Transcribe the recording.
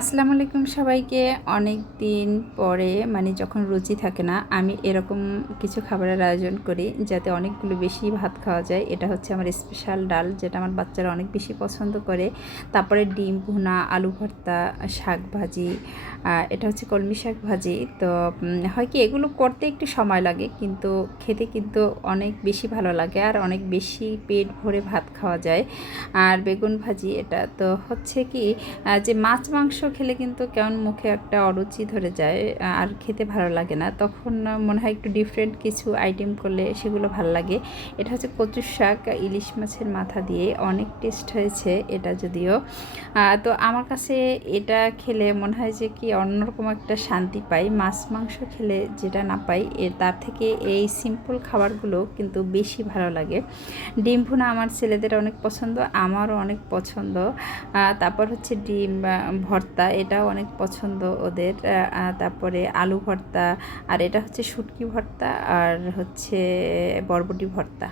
আসসালামু আলাইকুম সবাইকে। অনেক দিন পরে যখন রুচি থাকে না, আমি এরকম কিছু খাবারের আয়োজন করি যাতে অনেকগুলো বেশি ভাত খাওয়া যায়। এটা হচ্ছে আমার স্পেশাল ডাল, যেটা আমার বাচ্চারা অনেক বেশি পছন্দ করে। তারপরে ডিম ভুনা, আলু ভর্তা, শাক ভাজি, এটা হচ্ছে কলমি শাক ভাজি। তো হয় কি, এগুলো করতে একটু সময় লাগে, কিন্তু খেতে কিন্তু অনেক বেশি ভালো লাগে আর অনেক বেশি পেট ভরে ভাত খাওয়া যায়। আর বেগুন ভাজি, এটা তো হচ্ছে কি যে মাছ মাংস খেলে কিন্তু কেমন মুখে একটা অরুচি ধরে যায়, আর খেতে ভালো লাগে না। তখন মনে হয় একটু ডিফারেন্ট কিছু আইটেম করলে সেগুলো ভালো লাগে। এটা হচ্ছে কচুর শাক ইলিশ মাছের মাথা দিয়ে, অনেক টেস্ট হয়েছে এটা যদিও। তো আমার কাছে এটা খেলে মনে হয় যে কি অন্যরকম একটা শান্তি পাই। মাছ মাংস খেলে যেটা না পাই, তার থেকে এই সিম্পল খাবারগুলো কিন্তু বেশি ভালো লাগে। ডিম ভুনা আমার ছেলেদের অনেক পছন্দ, আমারও অনেক পছন্দ। তারপর হচ্ছে ডিম ভর্তা, এটাও অনেক পছন্দ ওদের। তারপরে আলু ভর্তা, আর এটা হচ্ছে শুটকি ভর্তা, আর হচ্ছে বরবটি ভর্তা।